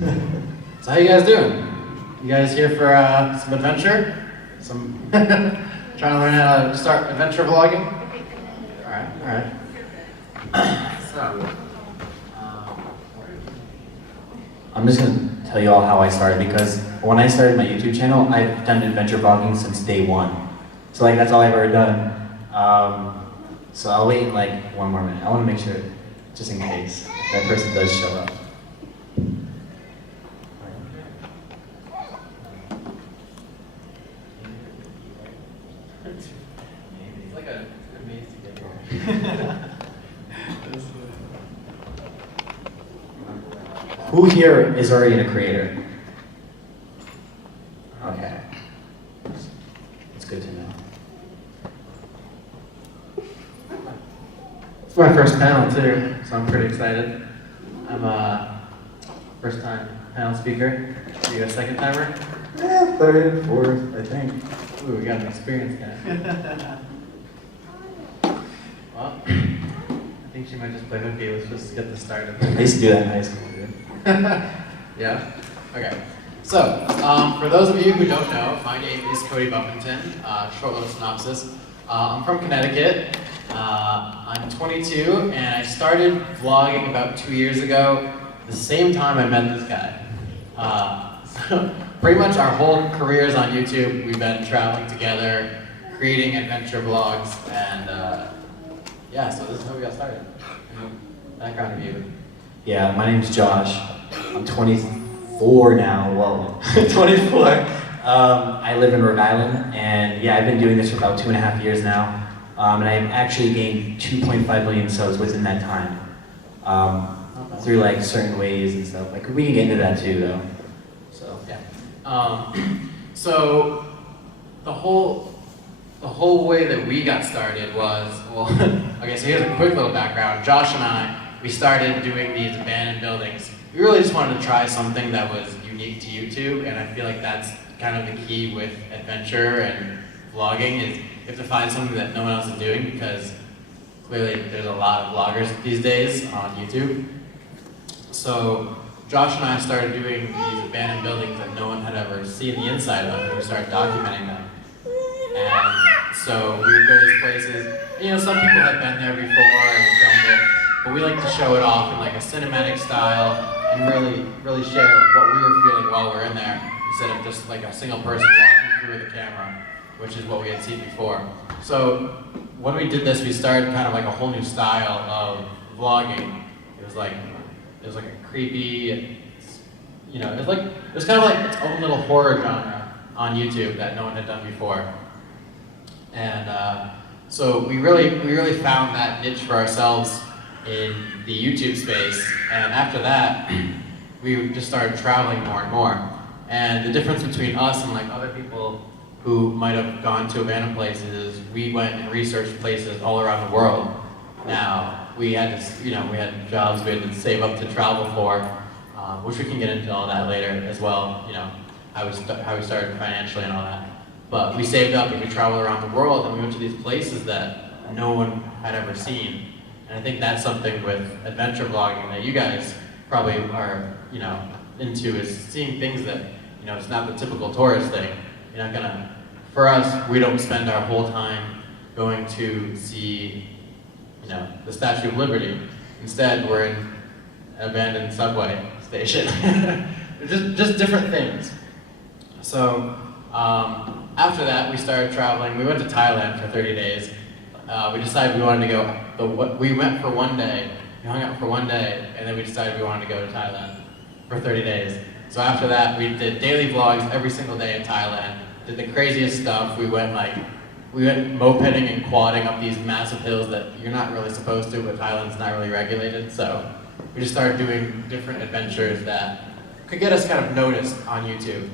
So how you guys doing? You guys here for some adventure? Some trying to learn how to start adventure vlogging? All right. So, I'm just going to tell you all how I started, because when I started my YouTube channel, I've done adventure vlogging since day one. So like that's all I've ever done. So I'll wait like one more minute. I want to make sure, just in case that person does show up. it's like a maze to get here. Who here is already a creator? Okay. It's good to know. It's my first panel too, so I'm pretty excited. I'm a first-time panel speaker. Are you a second timer? Yeah, third, fourth, I think. Ooh, we got an experienced guy. Well, I think she might just play hooky. Let's just get this started. I used to do that in high school, dude. Yeah? Okay. So, for those of you who don't know, my name is Cody Buffinton. Short little synopsis. I'm from Connecticut. I'm 22, and I started vlogging about 2 years ago, the same time I met this guy. So pretty much our whole careers on YouTube, we've been traveling together, creating adventure vlogs, and yeah, so this is how we got started. Background of you. Yeah, my name's Josh. I'm 24 now, well, 24. I live in Rhode Island, and yeah, I've been doing this for about 2.5 years now. And I've actually gained 2.5 million subs within that time. Through like certain ways and stuff. Like we can get into that too though. So yeah. So the whole way that we got started was, well, okay, so here's a quick little background. Josh and I, we started doing these abandoned buildings. We really just wanted to try something that was unique to YouTube, and I feel like that's kind of the key with adventure and vlogging, is you have to find something that no one else is doing, because clearly there's a lot of vloggers these days on YouTube. So Josh and I started doing these abandoned buildings that no one had ever seen the inside of, and we started documenting them. And so we would go to these places, and, you know, some people had been there before and filmed it, but we like to show it off in like a cinematic style and really share what we were feeling while we're in there, instead of just like a single person walking through the camera, which is what we had seen before. So when we did this, we started kind of like a whole new style of vlogging. It was like a creepy, you know, it was kind of like its own little horror genre on YouTube that no one had done before. And so we really found that niche for ourselves in the YouTube space. And after that, we just started traveling more and more. And the difference between us and like other people who might have gone to abandoned places is we went and researched places all around the world. Now, we had to, you know, we had jobs we had to save up to travel for, which we can get into all that later as well, you know, how we started financially and all that. But we saved up and we traveled around the world, and we went to these places that no one had ever seen. And I think that's something with adventure vlogging that you guys probably are, you know, into, is seeing things that, you know, it's not the typical tourist thing. You're not gonna, for us, we don't spend our whole time going to see, you know, the Statue of Liberty. Instead, we're in an abandoned subway station. just different things. So after that, we started traveling. We went to Thailand for 30 days. We decided we wanted to go, we went for one day, we hung out for one day, and then we decided we wanted to go to Thailand for 30 days. So after that, we did daily vlogs every single day in Thailand, did the craziest stuff. We went mopeding and quadding up these massive hills that you're not really supposed to, but Thailand's not really regulated. So we just started doing different adventures that could get us kind of noticed on YouTube.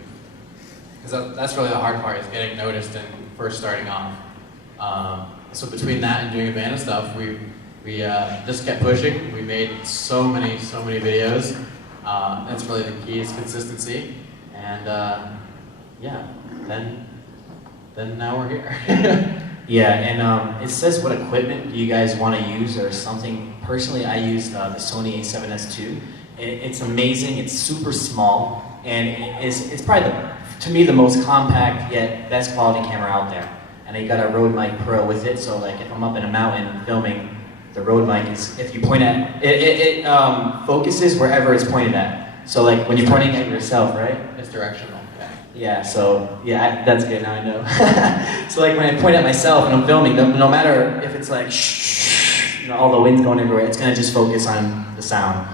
Because that's really the hard part, is getting noticed and first starting off. So between that and doing abandoned stuff, we just kept pushing. We made so many videos. That's really the key, is consistency. And yeah, then now we're here. yeah, and it says what equipment do you guys want to use or something. Personally, I used the Sony A7S II, It's amazing. It's super small, and it's probably to me the most compact yet best quality camera out there. And I got a Rode Mic Pro with it, so like if I'm up in a mountain filming, the Rode Mic is, if you point at it, focuses wherever it's pointed at. So like when you're pointing at yourself, right? It's directional. Yeah, so, yeah, that's good, now I know. So like when I point at myself and I'm filming, no matter if it's like shh, you know, all the wind's going everywhere, it's gonna just focus on the sound.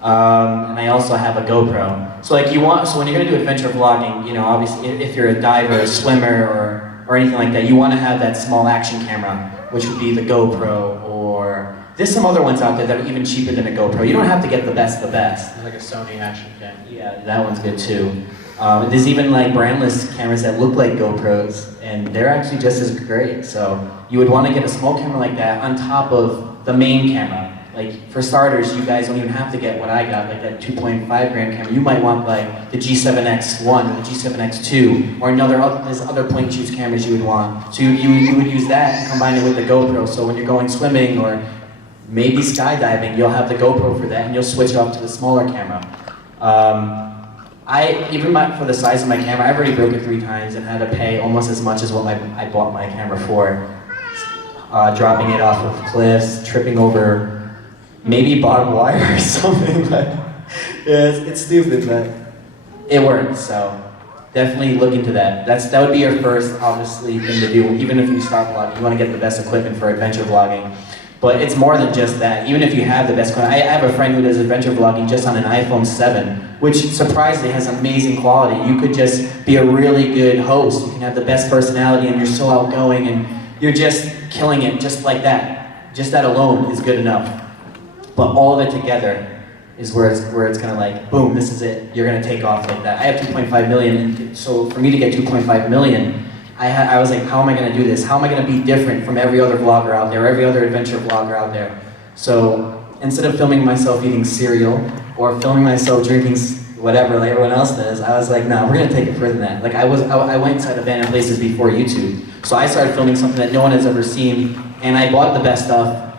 And I also have a GoPro. So like so when you're gonna do adventure vlogging, you know, obviously if you're a diver, a swimmer, or anything like that, you wanna have that small action camera, which would be the GoPro, or there's some other ones out there that are even cheaper than a GoPro. You don't have to get the best of the best. Like a Sony action cam. Yeah, that one's good too. There's even like brandless cameras that look like GoPros, and they're actually just as great. So you would want to get a small camera like that on top of the main camera. Like for starters, you guys don't even have to get what I got, like that 2.5 gram camera. You might want like the G7X1 or the G7X2, or there's other point and shoot cameras you would want. So you would use that and combine it with the GoPro. So when you're going swimming or maybe skydiving, you'll have the GoPro for that, and you'll switch off to the smaller camera. For the size of my camera, I've already broke it 3 times and had to pay almost as much as what I bought my camera for. Dropping it off of cliffs, tripping over maybe barbed wire or something, but yeah, it's stupid, but it works, so definitely look into that. That would be your first, obviously, thing to do, even if you start vlogging. You want to get the best equipment for adventure vlogging. But it's more than just that. Even if you have the best equipment, I have a friend who does adventure vlogging just on an iPhone 7, which surprisingly has amazing quality. You could just be a really good host. You can have the best personality and you're so outgoing and you're just killing it just like that. Just that alone is good enough. But all of it together is where it's gonna like, boom, this is it. You're gonna take off like that. I have 2.5 million, and so for me to get 2.5 million, I was like, how am I gonna do this? How am I gonna be different from every other vlogger out there, every other adventure vlogger out there? So instead of filming myself eating cereal or filming myself drinking whatever like everyone else does, I was like, no, we're gonna take it further than that. Like I went inside abandoned places before YouTube. So I started filming something that no one has ever seen, and I bought the best stuff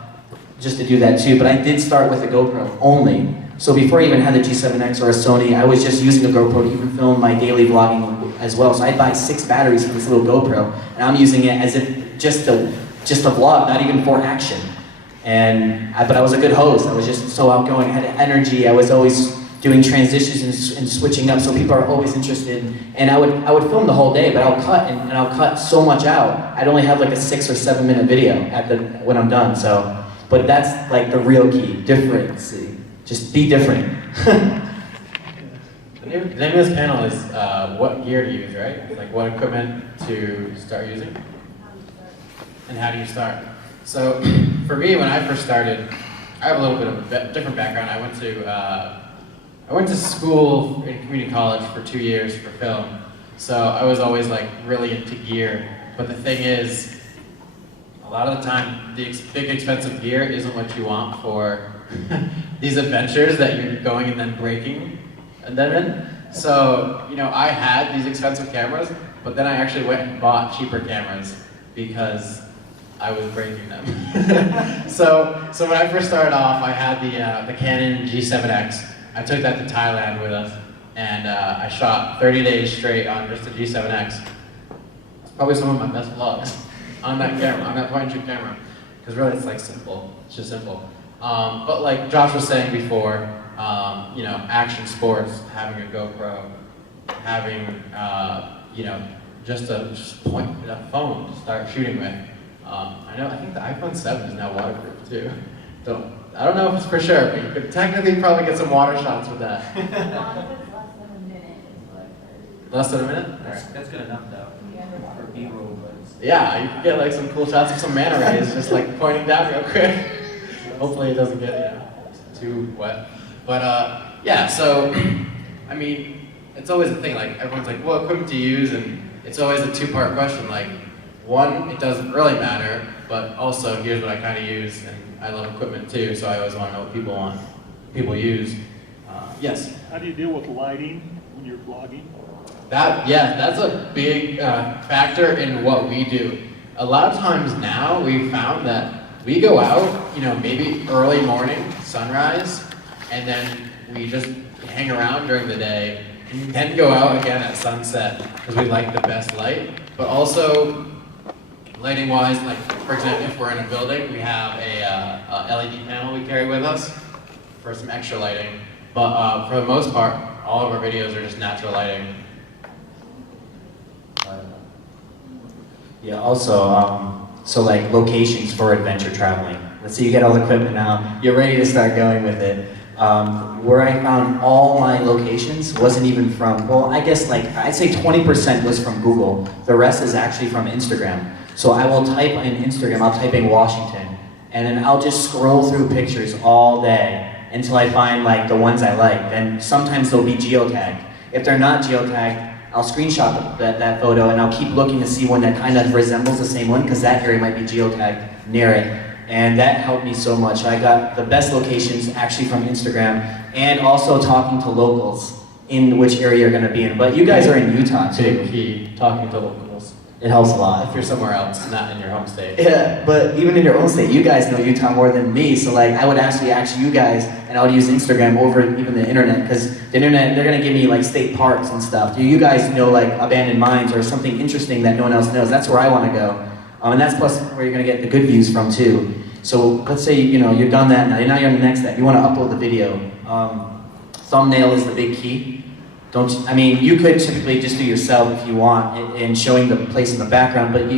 just to do that too. But I did start with a GoPro only. So before I even had the G7X or a Sony, I was just using a GoPro to even film my daily vlogging as well. So I'd buy 6 batteries for this little GoPro, and I'm using it as if just a vlog, not even for action. But I was a good host. I was just so outgoing. I had energy. I was always doing transitions and switching up, so people are always interested. And I would film the whole day, but I'll cut so much out. I'd only have like a 6 or 7 minute video when I'm done. So, but that's like the real key, difference. Just be different. The name of this panel is what gear to use, right? It's like what equipment to start using, and how do you start? So for me, when I first started, I have a little bit of a different background. I went to school in community college for 2 years for film, so I was always like really into gear. But the thing is, a lot of the time, the big expensive gear isn't what you want for these adventures that you're going and then breaking and then in. So, you know, I had these expensive cameras, but then I actually went and bought cheaper cameras because I was breaking them. So when I first started off, I had the Canon G7X. I took that to Thailand with us, and I shot 30 days straight on just a G7X. It's probably some of my best vlogs on that camera, on that point and shoot camera, because really it's like simple. It's just simple. But like Josh was saying before, you know, action sports, having a GoPro, having just a phone to start shooting with. I think the iPhone 7 is now waterproof too. I don't know if it's for sure, but you could technically probably get some water shots with that. Less than a minute? That's good enough though. For B-roll. Yeah, you can get like some cool shots of some manta rays just like pointing down real quick. Hopefully it doesn't get too wet. But yeah, so I mean, it's always a thing. Like everyone's like, what equipment do you use? And it's always a 2-part question. Like, one, it doesn't really matter, but also here's what I kind of use, and I love equipment too, so I always want to know what people use. Yes. How do you deal with lighting when you're vlogging? That's a big factor in what we do. A lot of times now we've found that we go out, you know, maybe early morning, sunrise, and then we just hang around during the day and then go out again at sunset because we like the best light. But also, lighting wise, like for example, if we're in a building, we have a LED panel we carry with us for some extra lighting. But for the most part, all of our videos are just natural lighting. Yeah, also, so like locations for adventure traveling. Let's say you get all the equipment now, you're ready to start going with it. Where I found all my locations wasn't even from, well, I guess like, I'd say 20% was from Google. The rest is actually from Instagram. So I will type in Instagram, I'll type in Washington, and then I'll just scroll through pictures all day until I find like the ones I like. Then sometimes they'll be geotagged. If they're not geotagged, I'll screenshot that photo and I'll keep looking to see one that kind of resembles the same one because that area might be geotagged near it. And that helped me so much. I got the best locations actually from Instagram and also talking to locals in which area you're going to be in. But you guys are in Utah too. Big key, talking to locals. It helps a lot. If you're somewhere else, not in your home state. Yeah, but even in your own state, you guys know Utah more than me. So like, I would actually ask you guys, and I would use Instagram over even the internet, because the internet, they're gonna give me like state parks and stuff. Do you guys know like abandoned mines or something interesting that no one else knows? That's where I want to go, and that's plus where you're gonna get the good views from too. So let's say you've done that now you're on the next step. You want to upload the video. Thumbnail is the big key. You could typically just do yourself if you want, in showing the place in the background, but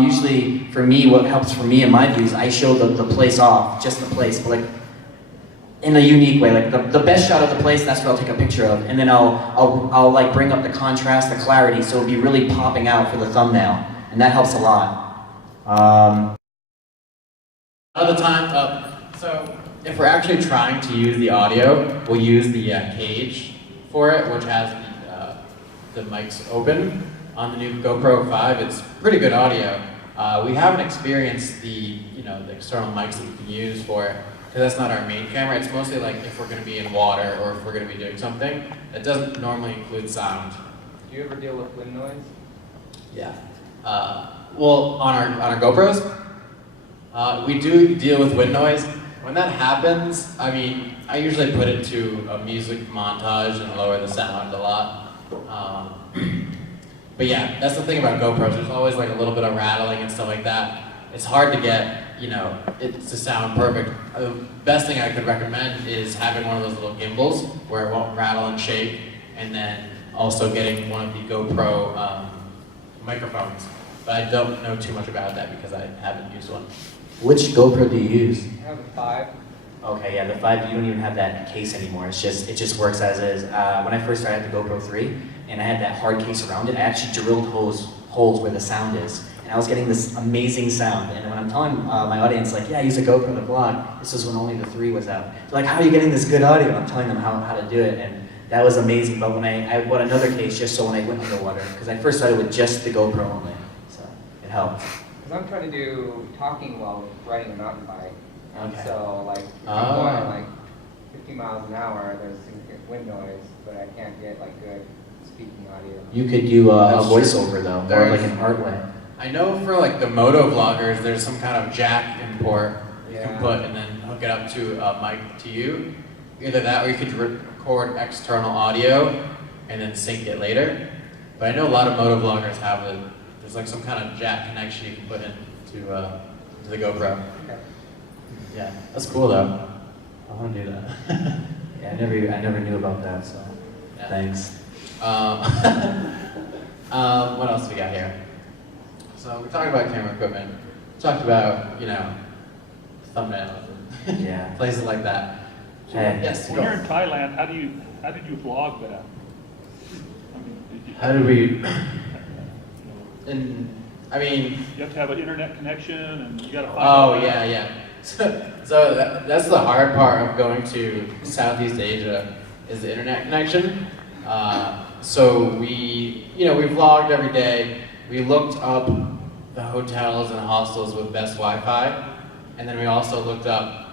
usually for me, what helps for me in my views, I show the place off, just the place, but like in a unique way. Like the best shot of the place, that's what I'll take a picture of, and then I'll like bring up the contrast, the clarity, so it'll be really popping out for the thumbnail, and that helps a lot. Other time, so if we're actually trying to use the audio, we'll use the cage for it, which has the mics open. On the new GoPro 5, it's pretty good audio. We haven't experienced the external mics that we can use for it, because that's not our main camera. It's mostly like if we're going to be in water or if we're going to be doing something that doesn't normally include sound. Do you ever deal with wind noise? Yeah. Well, on our GoPros, we do deal with wind noise. When that happens, I usually put it to a music montage and lower the sound a lot. But yeah, that's the thing about GoPros. There's always like a little bit of rattling and stuff like that. It's hard to get, it to sound perfect. The best thing I could recommend is having one of those little gimbals where it won't rattle and shake, and then also getting one of the GoPro microphones. But I don't know too much about that because I haven't used one. Which GoPro do you use? I have a 5. Okay, yeah, the 5, you don't even have that case anymore. It just works as is. When I first started, I had the GoPro 3, and I had that hard case around it. I actually drilled holes where the sound is, and I was getting this amazing sound. And when I'm telling my audience, like, yeah, I use a GoPro to vlog, this was when only the 3 was out. They're like, how are you getting this good audio? I'm telling them how to do it, and that was amazing. But when I bought another case just so when I went underwater, because I first started with just the GoPro only, so it helped. Because I'm trying to do talking while riding a mountain bike. And Okay. so, like, if I'm going like 50 miles an hour, there's significant wind noise, but I can't get like good speaking audio. You could do a That's true. voiceover though, or There's- like an art way. I know for like the moto vloggers, there's some kind of jack import you can Yeah. put and then hook it up to a mic to you. Either that or you could record external audio and then sync it later. But I know a lot of moto vloggers have there's like some kind of jack connection you can put into to the GoPro. Okay. Yeah, that's cool though. I want to do that. Yeah, I never knew about that, so Yeah. thanks. What else do we got here? So we talked about camera equipment. We talked about, thumbnails and Yeah. places like that. Okay. Yes, When go. you're in Thailand, how did you vlog that? Did you, How do we, you have to have an internet connection, and you got to find. oh yeah. So that's the hard part of going to Southeast Asia is the internet connection. So we vlogged every day. We looked up the hotels and hostels with best Wi-Fi, and then we also looked up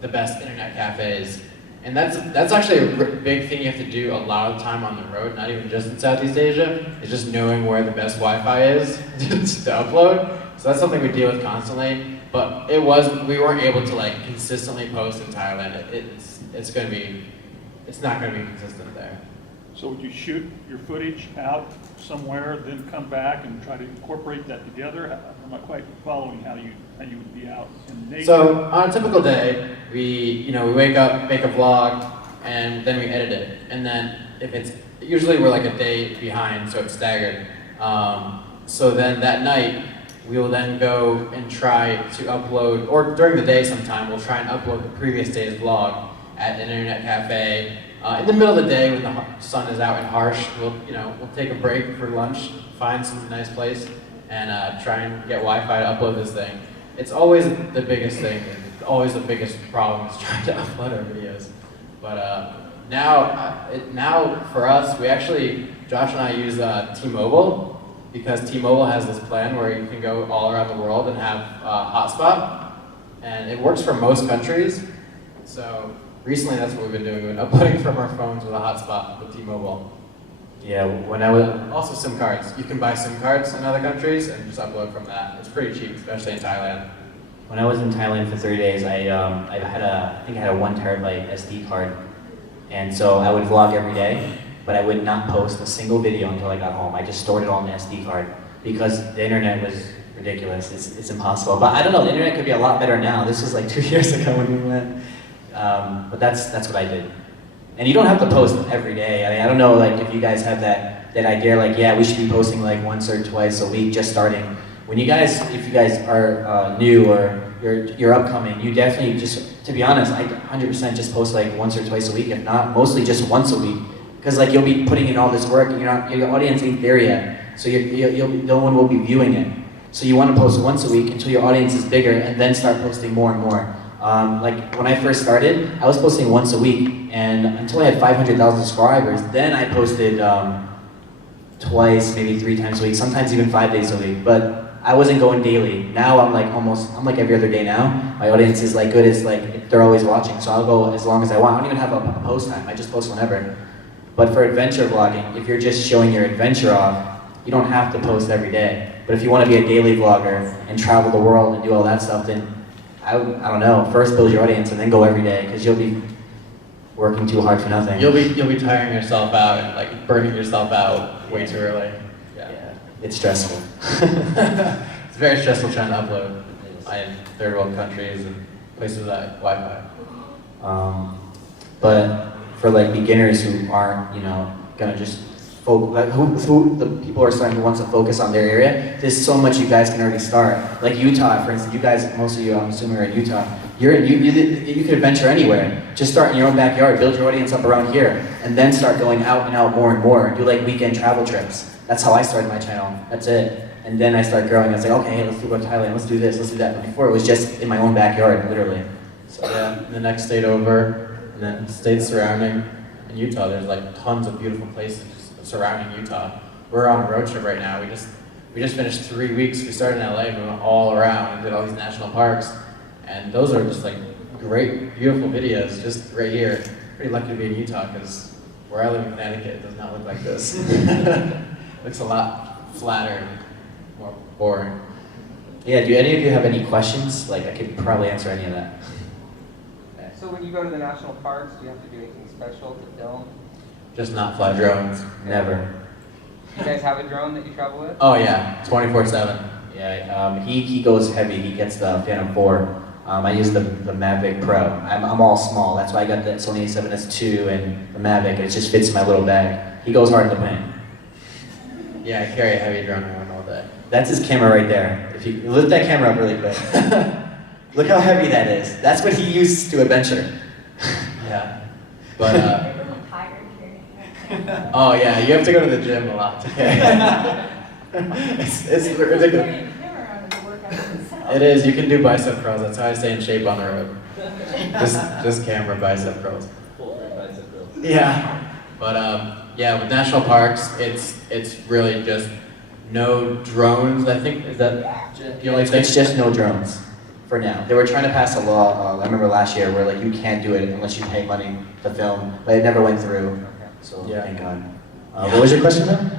the best internet cafes. And that's actually a big thing you have to do a lot of the time on the road, not even just in Southeast Asia, is just knowing where the best Wi-Fi is to upload. So that's something we deal with constantly. But we weren't able to like consistently post in Thailand. it's not gonna be consistent there. So would you shoot your footage out somewhere, then come back and try to incorporate that together? I'm not quite following how you would be out in nature. So on a typical day, we wake up, make a vlog, and then we edit it. And then usually we're like a day behind, so it's staggered. So then that night, we will then go and try to upload, or during the day sometime, we'll try and upload the previous day's vlog at an internet cafe. In the middle of the day when the sun is out and harsh, we'll take a break for lunch, find some nice place, and try and get Wi-Fi to upload this thing. It's always the biggest thing, always the biggest problem is trying to upload our videos. But now for us, Josh and I use T-Mobile, because T-Mobile has this plan where you can go all around the world and have a hotspot, and it works for most countries. So recently, that's what we've been doing. We've been uploading from our phones with a hotspot with T-Mobile. Yeah, when I was Also SIM cards. You can buy SIM cards in other countries and just upload from that. It's pretty cheap, especially in Thailand. When I was in Thailand for 30 days, I think I had a 1 terabyte SD card, and so I would vlog every day, but I would not post a single video until I got home. I just stored it all in the SD card because the internet was ridiculous. It's impossible. But I don't know, the internet could be a lot better now. This was like 2 years ago when we went. But that's what I did. And you don't have to post every day. I mean, I don't know like if you guys have that idea like, yeah, we should be posting like once or twice a week just starting. If you guys are new or you're upcoming, you definitely just, to be honest, I 100% just post like once or twice a week, if not mostly just once a week. Because like you'll be putting in all this work and your audience ain't there yet. So no one will be viewing it. So you want to post once a week until your audience is bigger and then start posting more and more. Like when I first started, I was posting once a week, and until I had 500,000 subscribers, then I posted twice, maybe 3 times a week, sometimes even 5 days a week. But I wasn't going daily. Now I'm like every other day now. My audience is like good as like they're always watching, so I'll go as long as I want. I don't even have a post time. I just post whenever. But for adventure vlogging, if you're just showing your adventure off, you don't have to post every day. But if you want to be a daily vlogger and travel the world and do all that stuff, then I don't know. First build your audience and then go every day, because you'll be working too hard for nothing. You'll be tiring yourself out and like burning yourself out way too early. Yeah, it's stressful. It's very stressful trying to upload in third world countries and places without Wi-Fi. But for like beginners who aren't, gonna just who the people are starting who wants to focus on their area, there's so much you guys can already start. Like Utah, for instance, you guys, most of you, I'm assuming, are in Utah. You could adventure anywhere. Just start in your own backyard, build your audience up around here, and then start going out and out more and more. Do like weekend travel trips. That's how I started my channel. That's it. And then I started growing. I was like, okay, hey, let's go to Thailand. Let's do this. Let's do that. But before it was just in my own backyard, literally. So yeah, the next state over, and then states surrounding. In Utah, there's like tons of beautiful places surrounding Utah. We're on a road trip right now. We just finished 3 weeks. We started in LA, and we went all around and did all these national parks. And those are just like great, beautiful videos just right here. Pretty lucky to be in Utah, because where I live in Connecticut, it does not look like this. Looks a lot flatter and more boring. Yeah, do any of you have any questions? Like, I could probably answer any of that. So when you go to the national parks, do you have to do anything special to film? Just not fly drones. Never. You guys have a drone that you travel with? Oh yeah, 24/7. Yeah, he goes heavy. He gets the Phantom 4. I use the Mavic Pro. I'm all small. That's why I got the Sony a7S II and the Mavic. It just fits in my little bag. He goes hard in the paint. Yeah, I carry a heavy drone around all day. That's his camera right there. If you lift that camera up really quick. Look how heavy that is. That's what he used to adventure. Yeah, but oh yeah, you have to go to the gym a lot to carry. It's ridiculous. It is. You can do bicep curls. That's how I stay in shape on the road. Just camera bicep curls. Yeah, but yeah, with national parks, it's really just no drones. I think is that the only thing. It's just no drones for now. They were trying to pass a law. I remember last year where like you can't do it unless you pay money to film, but it never went through. So yeah. Thank God. What was your question then?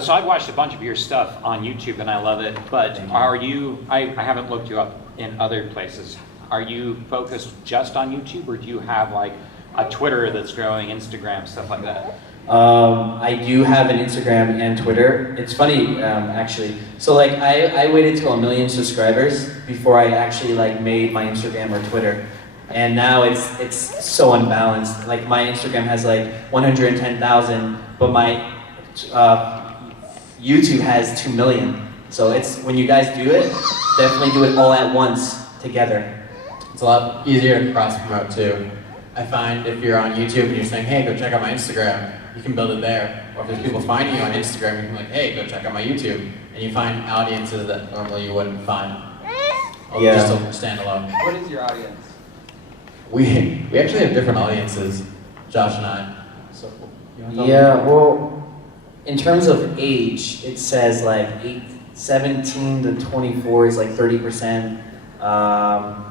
So I've watched a bunch of your stuff on YouTube and I love it, but are you, I haven't looked you up in other places. are you focused just on YouTube, or do you have like a Twitter that's growing, Instagram, stuff like that? I do have an Instagram and Twitter. It's funny, actually. So like, I waited till 1 million subscribers before I actually like made my Instagram or Twitter. And now it's so unbalanced. Like my Instagram has like 110,000, but my YouTube has 2 million. So it's, when you guys do it, definitely do it all at once together. It's a lot easier to cross promote too. I find if you're on YouTube and you're saying, hey, go check out my Instagram, you can build it there. Or if there's people finding you on Instagram, you can be like, hey, go check out my YouTube. And you find audiences that normally you wouldn't find. Yeah. Just standalone. What is your audience? We actually have different audiences, Josh and I. So, you wanna tell Yeah, them? well, in terms of age, it says like 17 to 24 is like 30%.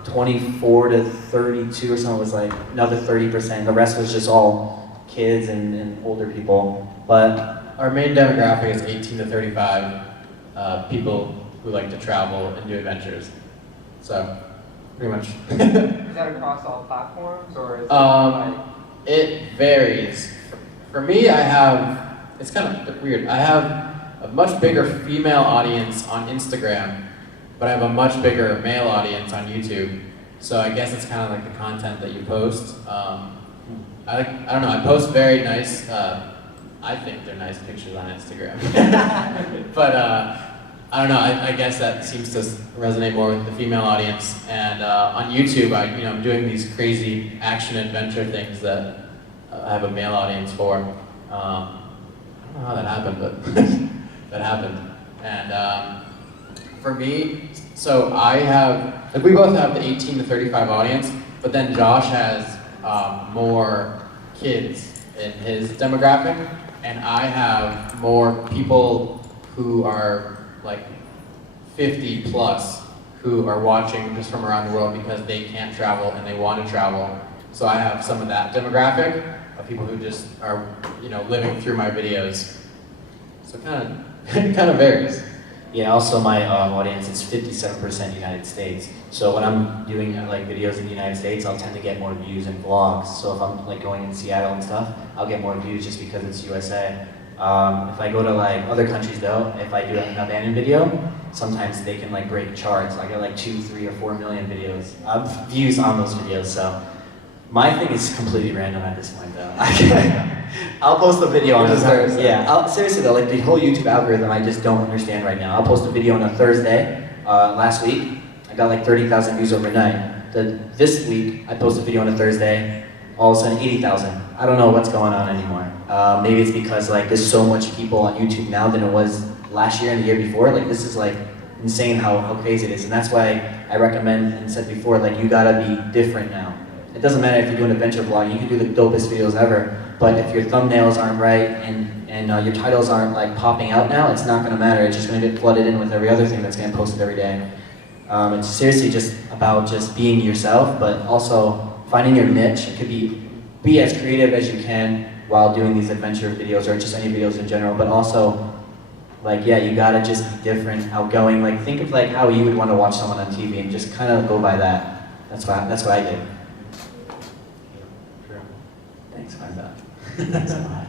24 to 32 or something was like another 30%. The rest was just all kids and older people. But Our main demographic is 18 to 35 people who like to travel and do adventures. So, pretty much. Is that across all platforms, or is it like... It varies. For me, I have, it's kind of weird. I have a much bigger female audience on Instagram, but I have a much bigger male audience on YouTube. So I guess it's kind of like the content that you post. I don't know, I post very nice, I think they're nice pictures on Instagram. But I don't know, I guess that seems to resonate more with the female audience. And on YouTube, I'm doing these crazy action adventure things that I have a male audience for. I don't know how that happened, but that happened. And for me, so I have, like we both have the 18 to 35 audience, but then Josh has more kids in his demographic, and I have more people who are like 50 plus who are watching just from around the world because they can't travel and they want to travel. So I have some of that demographic of people who just are, living through my videos. So it kind of varies. yeah, also my audience is 57% United States. So when I'm doing like videos in the United States, I'll tend to get more views in vlogs. So if I'm like going in Seattle and stuff, I'll get more views just because it's USA. If I go to like other countries though, if I do an abandoned video, sometimes they can like break charts. I get like 2, 3, or 4 million views on those videos. So my thing is completely random at this point though. I'll post a video on a Thursday. Yeah, seriously though, like the whole YouTube algorithm, I just don't understand right now. I'll post a video on a Thursday. Last week, I got like 30,000 views overnight. This week, I posted a video on a Thursday. All of a sudden, 80,000. I don't know what's going on anymore. Maybe it's because like there's so much people on YouTube now than it was last year and the year before. Like this is like insane how crazy it is, and that's why I recommend and said before, like you gotta be different now. It doesn't matter if you do an adventure vlog, you can do the dopest videos ever, but if your thumbnails aren't right and your titles aren't like popping out now, it's not gonna matter. It's just gonna get flooded in with every other thing that's getting posted every day. It's seriously just about just being yourself, but also finding your niche. It could be as creative as you can while doing these adventure videos or just any videos in general, but also like, yeah, you gotta just be different, outgoing. Like think of like how you would want to watch someone on TV and just kind of go by that. That's what I did. Thanks, find that. Thanks a lot.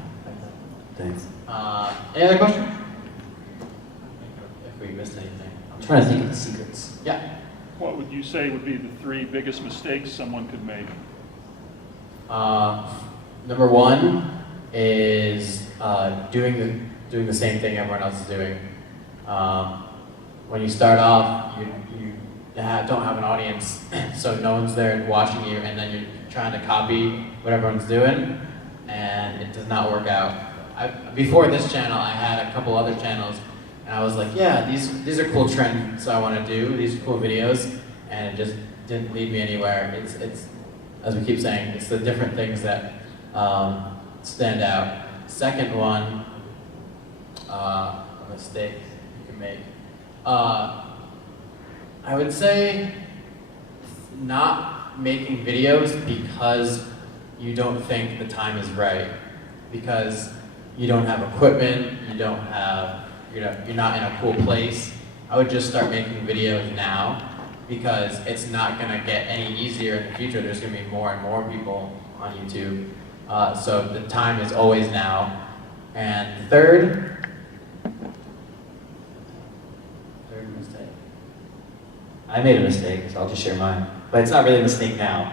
Thanks. Any other questions? If we missed anything. I'm trying to think of the secrets. Yeah. What would you say would be the 3 biggest mistakes someone could make? Number 1 is doing the same thing everyone else is doing. When you start off, you don't have an audience, so no one's there watching you, and then you're trying to copy what everyone's doing, and it does not work out. Before this channel, I had a couple other channels, and I was like, yeah, these are cool trends I want to do, these are cool videos, and it just didn't lead me anywhere. It's as we keep saying, it's the different things that stand out. Second one, a mistake you can make. I would say not making videos because you don't think the time is right, because you don't have equipment, you're not in a cool place. I would just start making videos now, because it's not gonna get any easier in the future. There's gonna be more and more people on YouTube. So the time is always now. And third mistake. I made a mistake, so I'll just share mine. But it's not really a mistake now.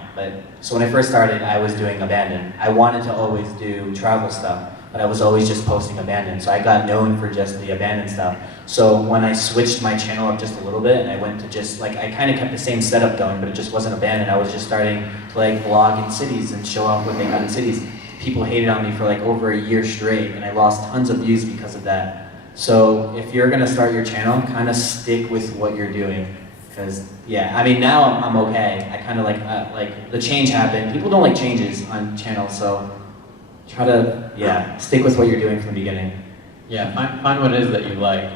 So when I first started, I was doing abandoned. I wanted to always do travel stuff, but I was always just posting abandoned. So I got known for just the abandoned stuff. So when I switched my channel up just a little bit, and I went to just like, I kind of kept the same setup going, but it just wasn't abandoned. I was just starting to like vlog in cities and show off what they got in cities. People hated on me for like over a year straight, and I lost tons of views because of that. So if you're gonna start your channel, kind of stick with what you're doing. Because yeah, I mean now I'm okay. I kind of like the change happened. People don't like changes on channels, so try to stick with what you're doing from the beginning. Yeah, find what it is that you like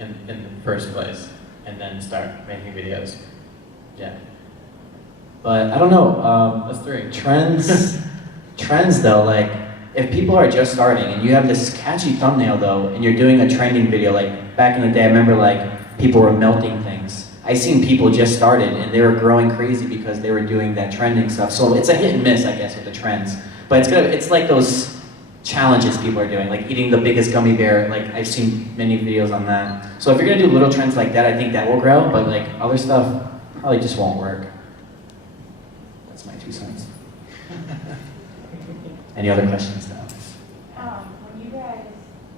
in the first place, and then start making videos. Yeah. But I don't know. That's three. Trends though, like if people are just starting and you have this catchy thumbnail though, and you're doing a trending video, like back in the day, I remember like people were melting things. I seen people just started and they were growing crazy because they were doing that trending stuff. So it's a hit and miss, I guess, with the trends. But it's like those challenges people are doing, like eating the biggest gummy bear. Like I've seen many videos on that. So if you're gonna do little trends like that, I think that will grow. But like other stuff probably just won't work. That's my 2 cents. Any other questions though? When you guys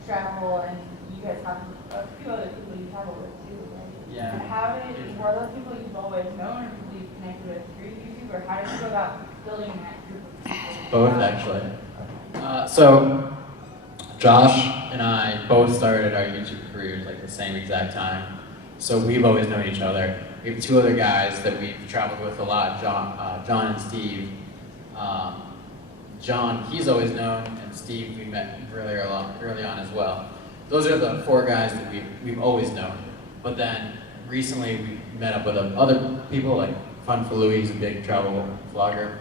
travel and you guys have a few other people you travel with too, right? Yeah. Were those people you've always known or people you've connected with through YouTube, or how did you go about building that group of people? Both actually. So Josh and I both started our YouTube careers like the same exact time. So we've always known each other. We have 2 other guys that we've traveled with a lot, John and Steve. John, he's always known, and Steve we met early on as well. Those are the 4 guys that we've always known. But then recently we met up with other people, like Fun for Louis, he's a big travel vlogger.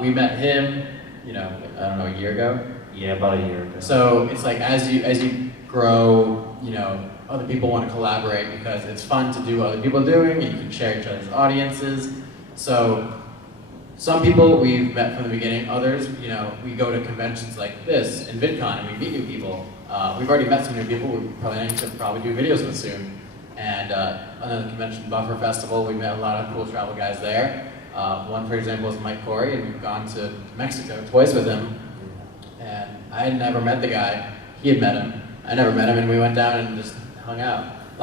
We met him, I don't know, a year ago. Yeah, about a year ago. So it's like as you grow, other people want to collaborate because it's fun to do what other people are doing, and you can share each other's audiences. So some people we've met from the beginning, others, we go to conventions like this in VidCon and we meet new people. We've already met some new people we're probably going to do videos with soon. And another convention, Buffer Festival, we met a lot of cool travel guys there. One, for example, is Mike Corey, and we've gone to Mexico twice with him. And I had never met the guy. He had met him. I never met him, and we went down and just hung out. A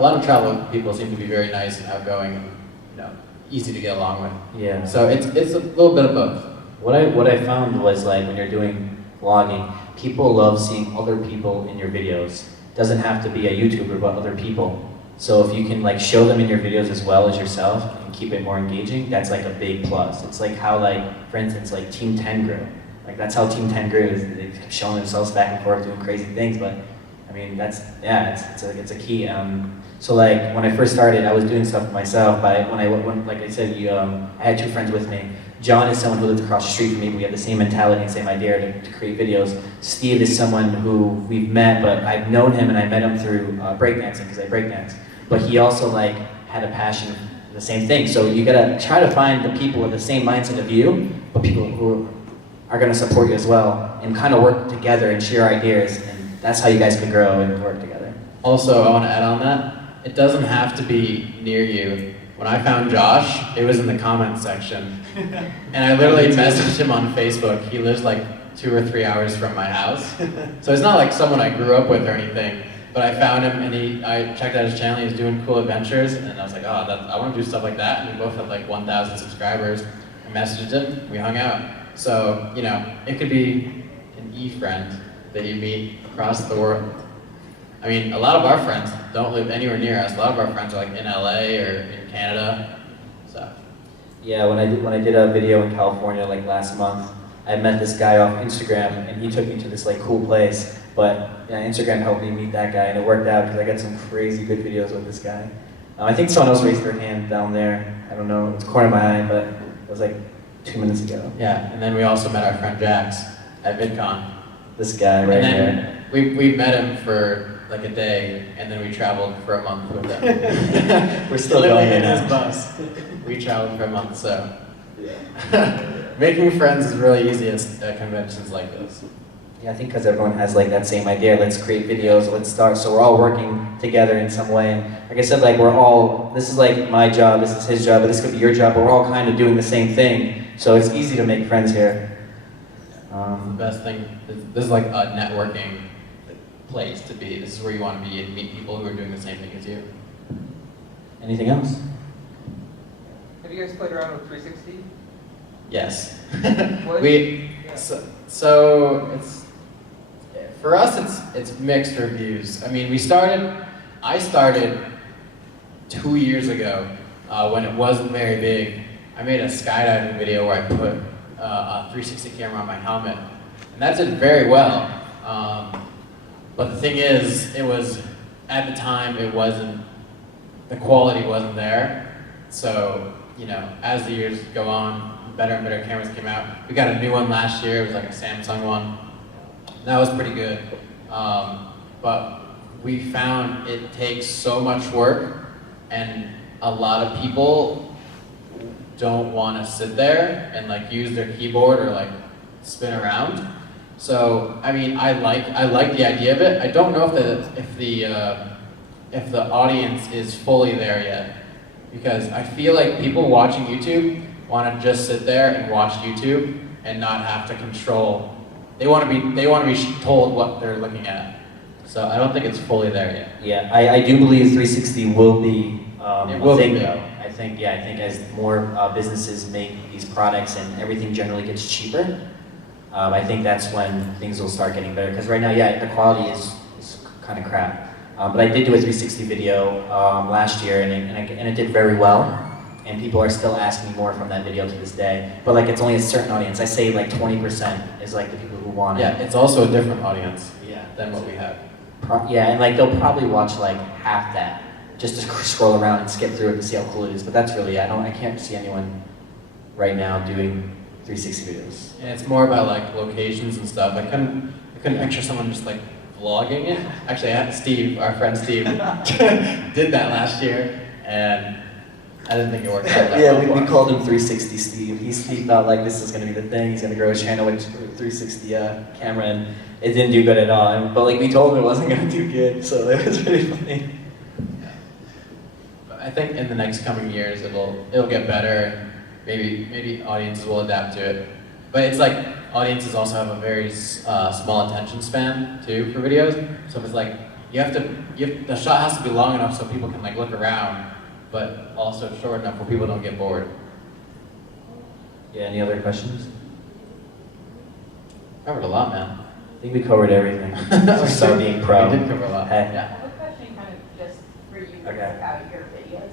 lot of travel people seem to be very nice and outgoing, and easy to get along with. Yeah. So it's a little bit of both. What I found was like when you're doing vlogging, people love seeing other people in your videos. Doesn't have to be a YouTuber, but other people. So if you can like show them in your videos as well as yourself and keep it more engaging, that's like a big plus. It's like how for instance, like Team 10 grew. Like that's how Team 10 grew. They kept showing themselves back and forth doing crazy things, but I mean it's a key. So like when I first started, I was doing stuff for myself. But when like I said, I had 2 friends with me. John is someone who lived across the street from me. We have the same mentality and same idea to create videos. Steve is someone who we've met, but I've known him and I met him through breakdancing because I breakdance. But he also like had a passion for the same thing. So you gotta try to find the people with the same mindset of you, but people who are gonna support you as well, and kind of work together and share ideas. And that's how you guys can grow and work together. Also, I want to add on that, it doesn't have to be near you. When I found Josh, it was in the comments section. And I literally messaged him on Facebook. He lives like 2 or 3 hours from my house. So it's not like someone I grew up with or anything, but I found him and I checked out his channel, he was doing cool adventures, and I was like, oh, I want to do stuff like that. And we both had like 1,000 subscribers. I messaged him, we hung out. So, it could be an e-friend that you meet across the world. I mean, a lot of our friends don't live anywhere near us. A lot of our friends are like in LA or in Canada, so. Yeah, when I did a video in California like last month, I met this guy off Instagram and he took me to this like cool place. But yeah, Instagram helped me meet that guy and it worked out because I got some crazy good videos with this guy. I think someone else raised their hand down there. I don't know, it's corner of my eye, but it was like 2 minutes ago. Yeah, and then we also met our friend Jax at VidCon. This guy right and then here. we met him for like a day, and then we traveled for a month with him. We're still Literally going in in his now. bus. We traveled for a month, so making friends is really easy at conventions like this. Yeah, I think because everyone has like that same idea. Let's create videos. Let's start. So we're all working together in some way. Like I said, like we're all. This is like my job. This is his job. But this could be your job. But we're all kind of doing the same thing. So it's easy to make friends here. The best thing. This is like a networking place to be. This is where you want to be and meet people who are doing the same thing as you. Anything else? Have you guys played around with 360? Yes. What? So it's for us. It's mixed reviews. I mean, I started 2 years ago when it wasn't very big. I made a skydiving video where I put a 360 camera on my helmet, and that did very well. But the thing is, it was at the time the quality wasn't there. So as the years go on, better and better cameras came out. We got a new one last year. It was like a Samsung one. That was pretty good. But we found it takes so much work, and a lot of people don't want to sit there and like use their keyboard or like spin around. So I mean, I like the idea of it. I don't know if the audience is fully there yet, because I feel like people watching YouTube want to just sit there and watch YouTube and not have to control. They want to be told what they're looking at. So I don't think it's fully there yet. Yeah, I do believe 360 will be It will a thing be. though. I think as more businesses make these products and everything generally gets cheaper, I think that's when things will start getting better. Because right now, the quality is kind of crap. But I did do a 360 video last year, and it did very well. And people are still asking me more from that video to this day. But like, it's only a certain audience. I say like 20% is like the people who want it. Yeah, it's also a different audience Yeah. than what we have. And like they'll probably watch like half that just to scroll around and skip through it to see how cool it is. But that's really, I can't see anyone right now doing 360 videos. And it's more about like locations and stuff. I couldn't picture someone just like vlogging it. Actually, I had Steve, our friend Steve, did that last year, and I didn't think it worked out that well. we called him 360 Steve. He felt like this was going to be the thing. He's going to grow his channel with 360 camera, and it didn't do good at all. But like we told him it wasn't going to do good, so it was really funny. But I think in the next coming years it'll get better, and maybe audiences will adapt to it. But it's like audiences also have a very small attention span too for videos. So if it's like the shot has to be long enough so people can like look around, but also short enough where people don't get bored. Yeah, any other questions? Covered a lot, man. I think we covered everything. Start being pro. We did cover a lot. Hey. I Yeah. have a question kind of just for you Okay. about your videos.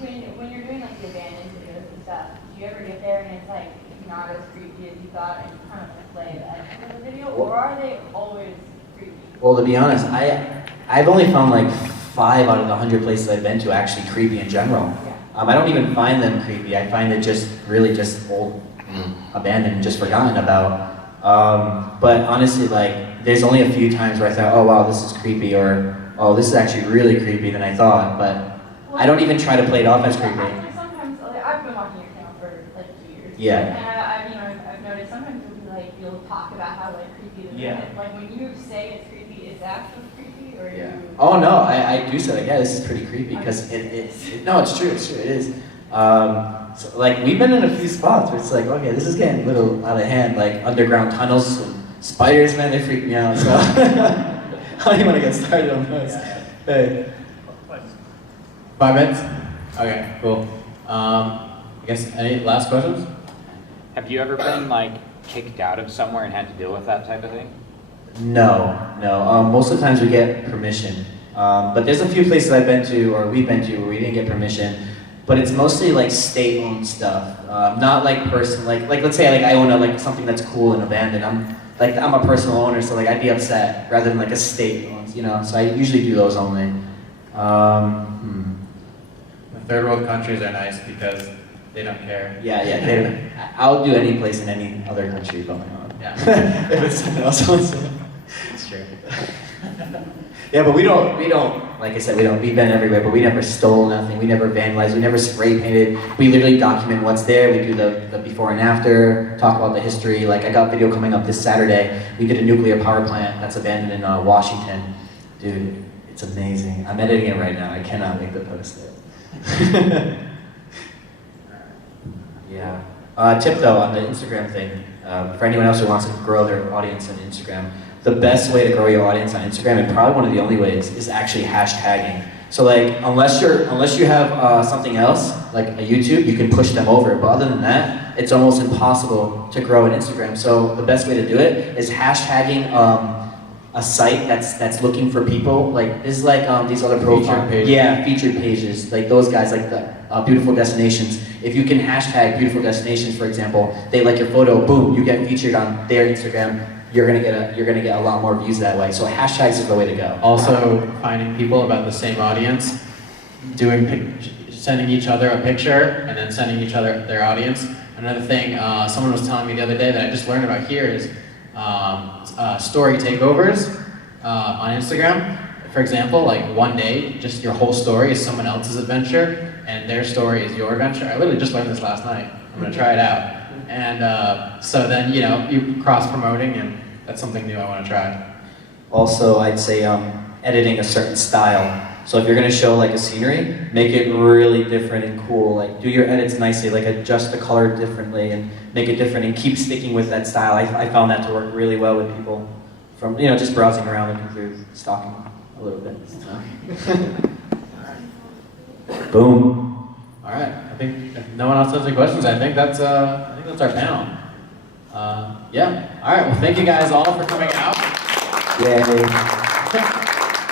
When you're doing like the abandoned videos and stuff, do you ever get there and it's like not as creepy as you thought and you kind of play the edge of the video, or are they always creepy? Well, to be honest, I've only found like 5 out of the 100 places I've been to actually creepy in general. Yeah. I don't even find them creepy. I find it just really just old, abandoned, and just forgotten about. But honestly, like there's only a few times where I thought, oh wow, this is creepy, or oh, this is actually really creepy than I thought. But I don't even try to play it off as creepy. Actually, sometimes like, I've been watching your channel for like 2 years. Yeah. And I've noticed sometimes you'll be like you'll talk about how like creepy the Yeah. like when you say it's creepy, is it actually creepy or Yeah. you? Oh no, I do say like, yeah, this is pretty creepy because no, it's true, it is. So, like we've been in a few spots where it's like, okay, this is getting a little out of hand, like underground tunnels and spiders, man, they freak me out. So I don't even want to get started on those. Hey. 5 minutes? Okay, cool. I guess any last questions? Have you ever been like kicked out of somewhere and had to deal with that type of thing? No. Most of the times we get permission. But there's a few places I've been to, or we've been to, where we didn't get permission. But it's mostly like state-owned stuff, not like like let's say like I own like something that's cool and abandoned. I'm a personal owner, so like I'd be upset rather than like a state owns, So I usually do those only. The third world countries are nice because they don't care. Yeah. I'll do any place in any other country, but my own. Yeah. If it's someone else wants it. It's true. Yeah, but we don't, like I said, we've been everywhere, but we never stole nothing, we never vandalized, we never spray painted. We literally document what's there, we do the before and after, talk about the history. Like I got a video coming up this Saturday, we did a nuclear power plant that's abandoned in Washington. Dude, it's amazing. I'm editing it right now, I cannot wait to post it. Yeah. Tip though on the Instagram thing, for anyone else who wants to grow their audience on Instagram, the best way to grow your audience on Instagram, and probably one of the only ways, is actually hashtagging. So like, unless you have something else, like a YouTube, you can push them over. But other than that, it's almost impossible to grow an Instagram. So the best way to do it is hashtagging a site that's looking for people. Like this is like these other Featured pages. Yeah, featured pages. Like those guys, like the beautiful destinations. If you can hashtag beautiful destinations, for example, they like your photo, boom, you get featured on their Instagram. You're gonna get a lot more views that way. So hashtags is the way to go. Also, finding people about the same audience, sending each other a picture, and then sending each other their audience. Another thing, someone was telling me the other day that I just learned about here is story takeovers on Instagram. For example, like one day, just your whole story is someone else's adventure, and their story is your adventure. I literally just learned this last night. I'm gonna try it out. And so then, you know, you cross-promoting, and that's something new I want to try. Also, I'd say editing a certain style. So if you're gonna show like a scenery, make it really different and cool. Like do your edits nicely, like adjust the color differently and make it different and keep sticking with that style. I found that to work really well with people from, you know, just browsing around, looking through, stalking a little bit. Boom. All right. I think if no one else has any questions, I think that's our panel. Yeah. All right. Well, thank you guys all for coming out. Yay.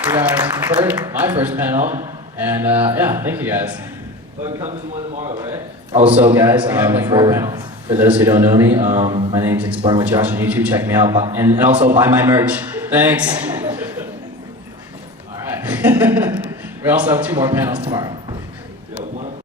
You guys, my first panel, and yeah, thank you guys. Oh, it comes in one tomorrow, right? Also, guys, We have like 4 panels. for those who don't know me, my name's Exploring with Josh on YouTube. Check me out, and also buy my merch. Thanks. All right. We also have 2 more panels tomorrow. Yeah, one